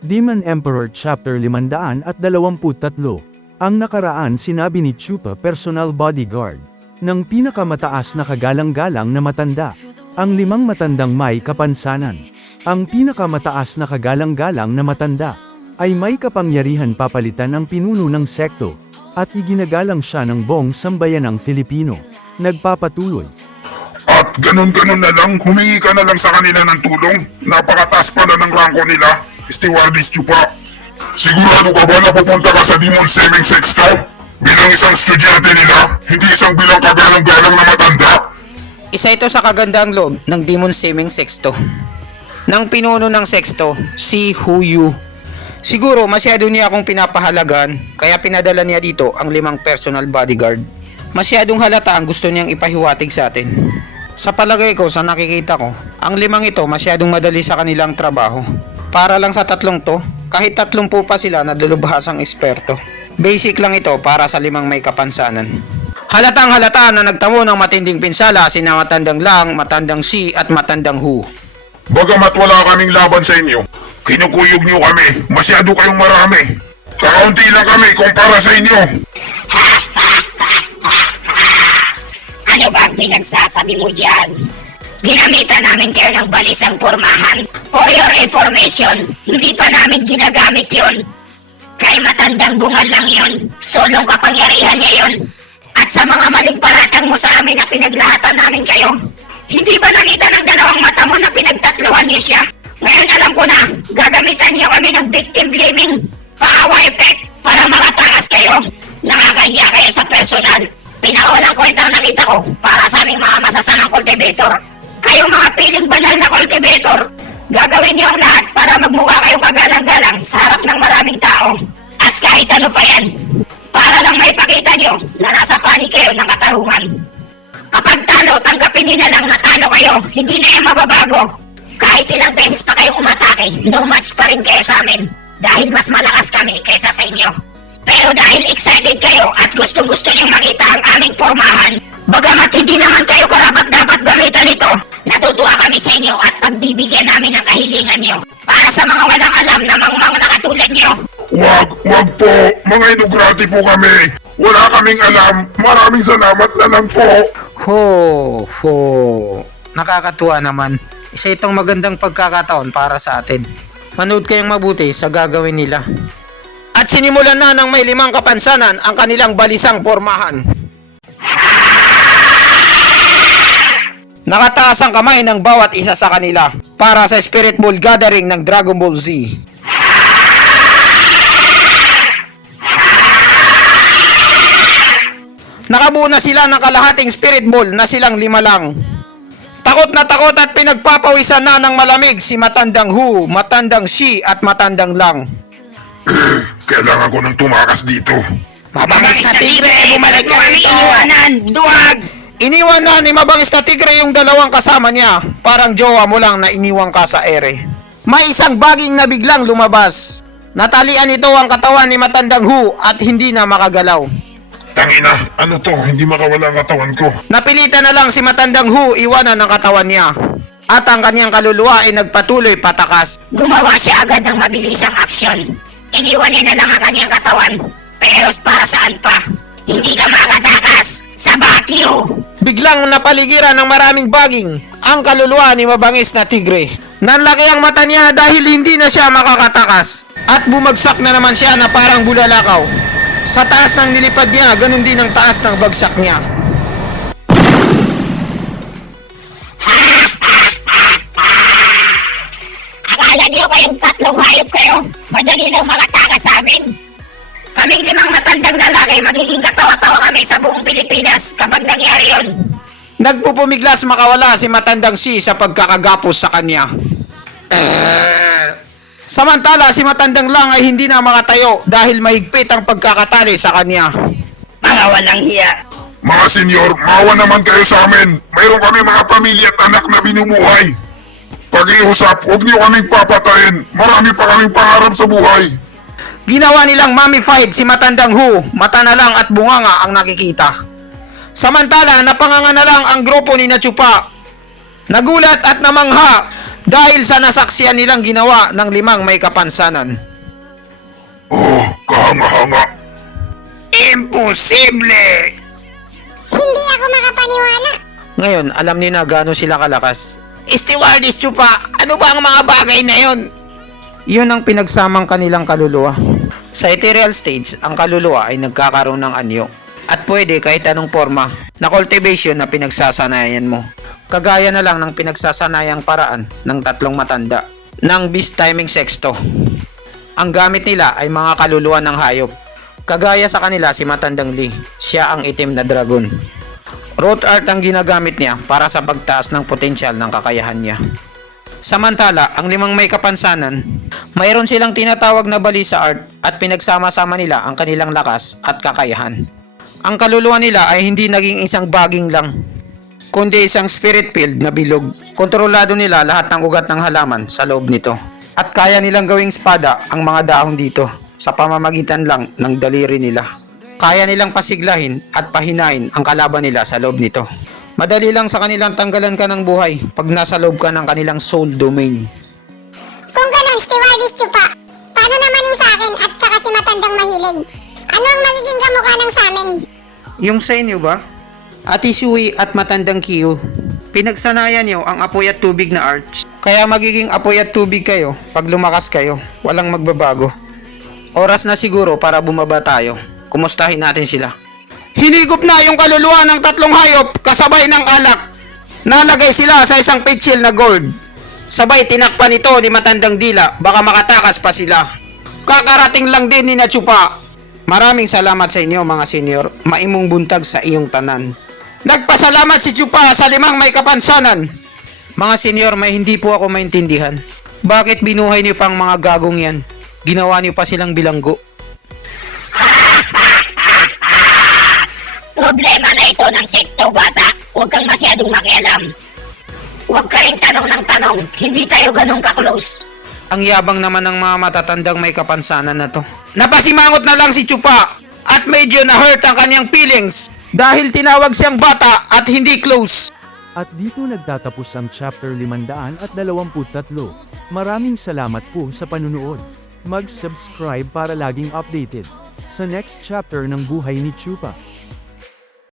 Demon Emperor Chapter 523. Ang nakaraan sinabi ni Chupa personal bodyguard ng pinakamataas na kagalang-galang na matanda. Ang 5 matandang may kapansanan. Ang pinakamataas na kagalang-galang na matanda ay may kapangyarihan papalitan ang pinuno ng sekto at iginagalang siya ng buong sambayanang Filipino. Nagpapatuloy. At ganun-ganun na lang, humingi ka na lang sa kanila ng tulong. Napakataas pala ng rangko nila, Stewardess Chupa. Sigurado ka ba na pupunta ka sa Demon Seming Sexto? Bilang isang estudyante nila, hindi isang bilang kagalang-galang na matanda. Isa ito sa kagandaang loob ng Demon Seming Sexto. Nang pinuno ng Sexto, si Huyu. Siguro masyado niya akong pinapahalagan, kaya pinadala niya dito ang 5 personal bodyguard. Masyadong halata ang gusto niyang ipahiwatig sa atin. Sa palagay ko, sa nakikita ko, ang 5 ito masyadong madali sa kanilang trabaho. Para lang sa 3 to, kahit 30 pa sila na lulubhasang eksperto. Basic lang ito para sa 5 may kapansanan. Halatang halata na nagtamo ng matinding pinsala sina Matandang Lang, Matandang Si at Matandang Hu. Bagamat wala kaming laban sa inyo, kinukuyog nyo kami, masyado kayong marami. Kakaunti lang kami kumpara sa inyo. Ano ba ang pinagsasabi mo dyan? Ginamitan namin kayo ng balisang pormahan. For your information, hindi pa namin ginagamit yun. Kay Matandang Bungal lang yun. Solong kapangyarihan niya yun. At sa mga maling paratang mo sa amin na pinaglahatan namin kayo, hindi ba nakita ng 2 mata mo na pinagtatluhan niyo siya? Ngayon alam ko na, gagamitan niyo kami ng victim blaming, paawa effect, para makatakas kayo. Nakakahiya kayo sa personal. Pinawalang kwenta ang nakita ko para sa aming mga masasamang cultivator. Kayong mga piling banal na cultivator, gagawin niyo ang lahat para magmukha kayong kagalang-galang sa harap ng maraming tao. At kahit ano pa yan, para lang may pakita niyo na nasa panig kayo ng katarungan. Kapag talo, tanggapin niyo na lang na talo kayo, hindi na yan mababago. Kahit ilang beses pa kayong umatake, no match pa rin kayo sa amin dahil mas malakas kami kaysa sa inyo. Pero dahil excited kayo at gustong-gusto niyong makita ang aming pormahan, bagamat hindi naman kayo karapat-dapat gamitan ito, natutuwa kami sa inyo at pagbibigyan namin ng kahilingan niyo. Para sa mga walang alam na mga nakatulad niyo. Wag po, mga inugrati po kami. Wala kaming alam, maraming salamat na lang po. Ho. Nakakatuwa naman. Isa itong magandang pagkakataon para sa atin. Manood kayong mabuti sa gagawin nila. At sinimulan na ng may 5 kapansanan ang kanilang balisang pormahan. Nakataas ang kamay ng bawat isa sa kanila para sa Spirit Ball Gathering ng Dragon Ball Z. Nakabuo na sila ng kalahating Spirit Ball na silang 5 lang. Takot na takot at pinagpapawisan na ng malamig si Matandang Hu, Matandang Si at Matandang Lang. Kailangan ko nang tumakas dito. Mabangis na tigre, bumalik ka rito! Iwanan! Duwag! Iniwan na ni mabangis na tigre yung 2 kasama niya. Parang jowa mo lang na iniwan ka sa ere. May isang baging na biglang lumabas. Natalian ito ang katawan ni Matandang Hu at hindi na makagalaw. Tangina, ano to? Hindi makawala ang katawan ko. Napilitan na lang si Matandang Hu iwanan ang katawan niya. At ang kanyang kaluluwa ay nagpatuloy patakas. Gumawa siya agad ng mabilisang aksyon. Iniwan niya na lang ang kanyang katawan. Pero para saan pa? Hindi ka makatakas sa Bakyo! Biglang napaligiran ng maraming baging ang kaluluwa ni mabangis na tigre. Nanlaki ang mata niya dahil hindi na siya makakatakas. At bumagsak na naman siya na parang bulalakaw. Sa taas ng nilipad niya, ganun din ang taas ng bagsak niya. Akala niyo kayong 3 hayop kayo? Madali lang makatakas sa amin. Kaming 5 matandang lalaki, magiging katawa-tawa kami sa buong Pilipinas kapag nangyari yun. Nagpupumiglas makawala si Matandang Si sa pagkakagapos sa kanya. Samantala si Matandang Lang ay hindi na makatayo dahil mahigpit ang pagkakatali sa kanya. Mga walang hiya. Mga senyor, maawa naman kayo sa amin. Mayroon kami mga pamilya at anak na binumuhay. Pag-iusap, huwag niyo kaming papatayin. Marami pa kaming pangarap sa buhay. Ginawa nilang mummified si Matandang Hu, mata na lang at bunganga ang nakikita. Samantala, napanganga na lang ang grupo ni Chupa. Nagulat at namangha Dahil sa nasaksiyan nilang ginawa ng 5 may kapansanan. Oh, kahanga-hanga. Imposible! Hindi ako makapaniwala. Ngayon, alam niyo na gaano sila kalakas. Stewardess Chupa, ano ba ang mga bagay na yon? Yun ang pinagsamang kanilang kaluluwa. Sa ethereal stage, ang kaluluwa ay nagkakaroon ng anyo. At pwede kahit anong forma na cultivation na pinagsasanayan mo. Kagaya na lang ng pinagsasanayang paraan ng 3 matanda ng Beast Timing Sexto. Ang gamit nila ay mga kaluluwa ng hayop. Kagaya sa kanila si Matandang Lee, siya ang itim na dragon. Root art ang ginagamit niya para sa pagtaas ng potensyal ng kakayahan niya. Samantala, ang 5 may kapansanan, mayroon silang tinatawag na balisa art at pinagsama-sama nila ang kanilang lakas at kakayahan. Ang kaluluwa nila ay hindi naging isang baging lang, kundi isang spirit field na bilog. Kontrolado nila lahat ng ugat ng halaman sa loob nito. At kaya nilang gawing espada ang mga dahon dito sa pamamagitan lang ng daliri nila. Kaya nilang pasiglahin at pahinain ang kalaban nila sa loob nito. Madali lang sa kanilang tanggalan ka ng buhay pag nasa loob ka ng kanilang soul domain. Kung ganun, Stewardess Chupa, paano naman yung sa akin at saka si Matandang Mahilig? Ano ang magiging kamukha ng sa amin? Yung sa inyo ba? Ate Shui at Matandang Kiyo, pinagsanayan niyo ang apoy at tubig na arts. Kaya magiging apoy at tubig kayo pag lumakas kayo, walang magbabago. Oras na siguro para bumaba tayo. Kumustahin natin sila. Hinigop na yung kaluluwa ng 3 hayop kasabay ng alak. Nalagay sila sa isang pitsil na gold. Sabay tinakpan ito ni Matandang Dila, baka makatakas pa sila. Kakarating lang din ni Chupa. Maraming salamat sa inyo mga senior, maimong buntag sa iyong tanan. Nagpasalamat si Chupa sa 5 may kapansanan. Mga senior, may hindi po ako maintindihan. Bakit binuhay niyo pang mga gagong yan? Ginawa niyo pa silang bilanggo. Problema na ito ng sekto, bata. Huwag kang masyadong makialam. Huwag ka rin tanong ng tanong. Hindi tayo ganun ka-close. Ang yabang naman ng mga matatandang may kapansanan na to. Napasimangot na lang si Chupa at medyo na-hurt ang kanyang feelings dahil tinawag siyang bata at hindi close. At dito nagtatapos ang chapter 523. Maraming salamat po sa panunood. Mag-subscribe para laging updated sa next chapter ng buhay ni Chupa.